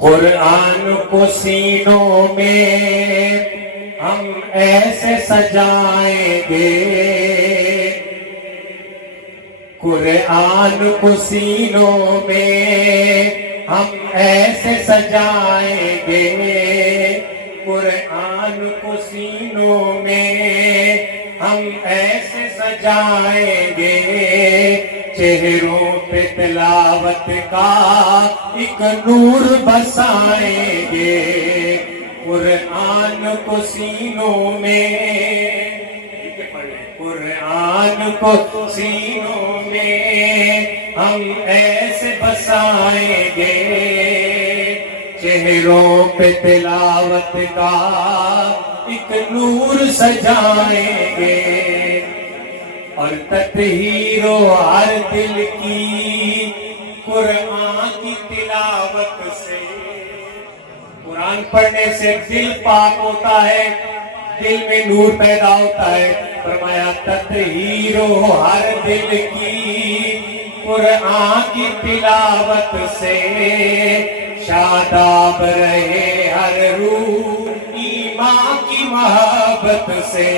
قرآن کو سینوں میں ہم ایسے سجائیں گے، قرآن کو سینوں میں ہم ایسے سجائیں گے، قرآن کو سینوں میں ہم ایسے سجائیں گے، چہروں پہ تلاوت کا ایک نور بسائیں گے، قرآن کو سینوں میں، قرآن کو سینوں میں ہم ایسے بسائیں گے، چہروں پہ تلاوت کا ایک نور سجائیں گے، اور تطہیر و ہر دل کی قرآن کی تلاوت سے، قرآن پڑھنے سے دل پاک ہوتا ہے، دل میں نور پیدا ہوتا ہے۔ فرمایا تطہیر و ہر دل کی قرآن کی تلاوت سے، شاداب رہے ہر روح ایمان کی محبت سے۔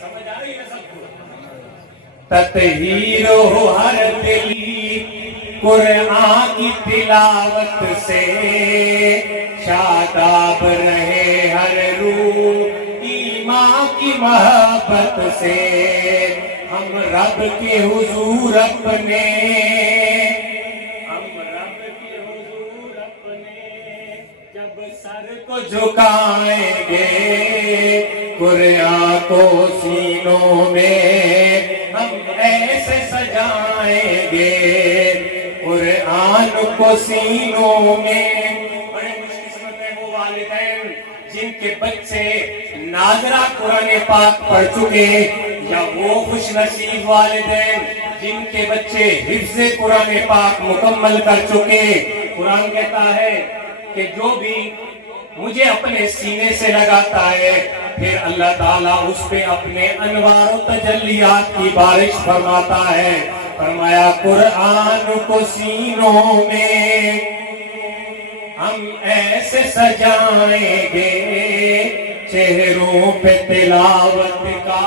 سمجھ آ رہی ہے سب کو؟ تطہیر و ہر دل قرآن کی تلاوت سے، شاداب رہے ہر روح ایمان کی محبت سے، ہم رب کے حضور اپنے، ہم رب کے حضور اپنے جب سر کو جھکائیں گے، قرآن کو سینوں میں ہم ایسے سجائیں گے، قرآن کو سینوں میں۔ بڑے خوش قسمت ہیں وہ والدین جن کے بچے ناظرہ قرآن پاک پڑھ چکے، یا وہ خوش نصیب والدین جن کے بچے حفظ قرآن پاک مکمل کر چکے۔ قرآن کہتا ہے کہ جو بھی مجھے اپنے سینے سے لگاتا ہے، پھر اللہ تعالیٰ اس پہ اپنے انوار و تجلیات کی بارش فرماتا ہے۔ فرمایا قرآن کو سینوں میں ہم ایسے سجائیں گے، چہروں پہ تلاوت کا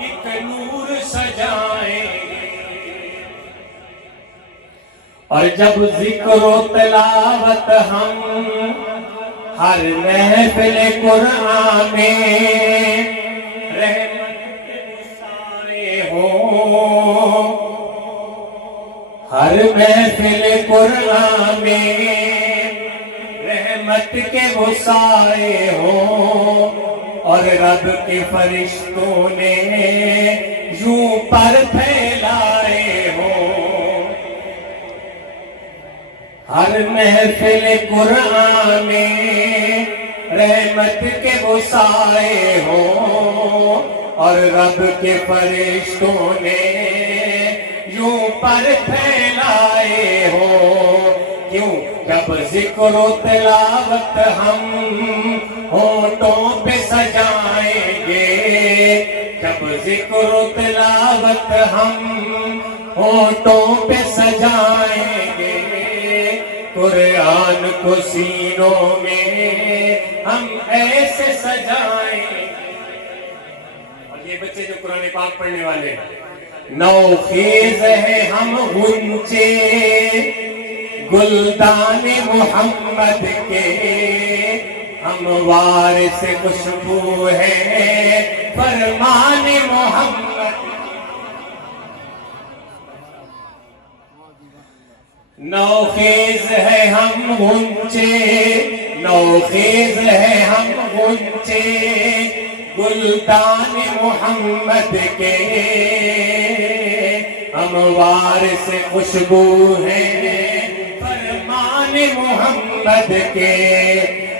ایک نور سجائیں گے، اور جب ذکر و تلاوت ہم ہر محفل قرآن میں رحمت کے سائے ہوں، ہر محفل قرآن میں رحمت کے سائے ہوں، اور رب کے فرشتوں نے یوں پر پھیلائے ہوں، ہر محفل قرآن میں رحمت کے سائے ہوں، اور رب کے فرشتوں نے یوں پر پھیلائے ہوں۔ کیوں؟ جب ذکر و تلاوت ہم ہونٹوں پہ سجائیں گے، جب ذکر و تلاوت ہم ہونٹوں پہ سجائیں گے، قرآن کو سینوں میں ہم ایسے سجائیں گے۔ اور یہ بچے جو قرآن پاک پڑھنے والے نوخیز ہیں ہم غنچے گلدان محمد کے، ہم وارث خوشبو ہیں فرمان محمد، نوخیز ہے ہم غنچے، نوخیز ہے ہم غنچے گلدان محمد کے، ہم وارث خوشبو ہیں فرمان محمد کے،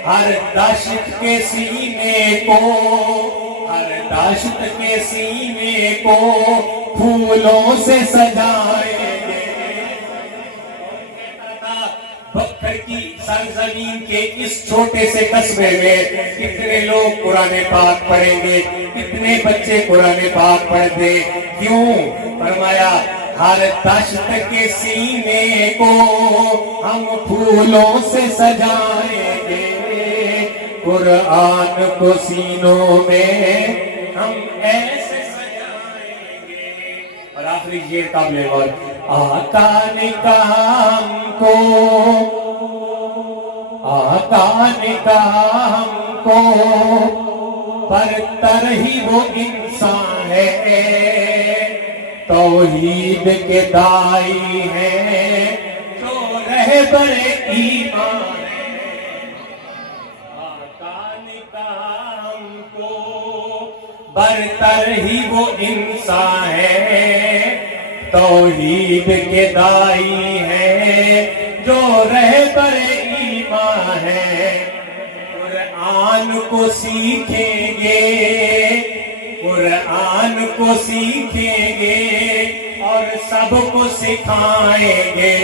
ہر دشت کے سینے کو، ہر دشت کے سینے کو پھولوں سے سجائیں گے۔ بکر کی سرزمین کے اس چھوٹے سے قصبے میں کتنے لوگ قرآن پاک پڑھیں گے، کتنے بچے قرآن پاک پڑھتے، کیوں؟ فرمایا ہر تشت کے سینے کو ہم پھولوں سے سجائیں گے، قرآن کو سینوں میں ہم ایسے سجائیں گے۔ اور آخری یہ قابل غور، آقا نے کہا ہم کو، آقا نے کہا ہم کو، برتر ہی وہ انسان ہے، توحید کے دائی ہیں، جو رہبر ایمان ہے۔ آقا نے کہا ہم کو، برتر ہی وہ انسان ہے، توحید کے دائی ہیں، جو رہبر ایمان ہے۔ قرآن کو سیکھیں گے، قرآن کو سیکھیں گے اور سب کو سکھائیں گے،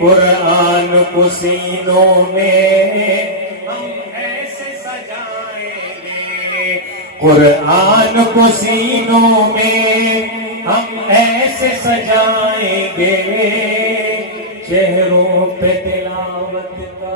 قرآن کو سینوں میں ہم ایسے سجائیں گے، قرآن کو سینوں میں ہم ایسے سجائیں گے، چہروں پہ تلاوت کا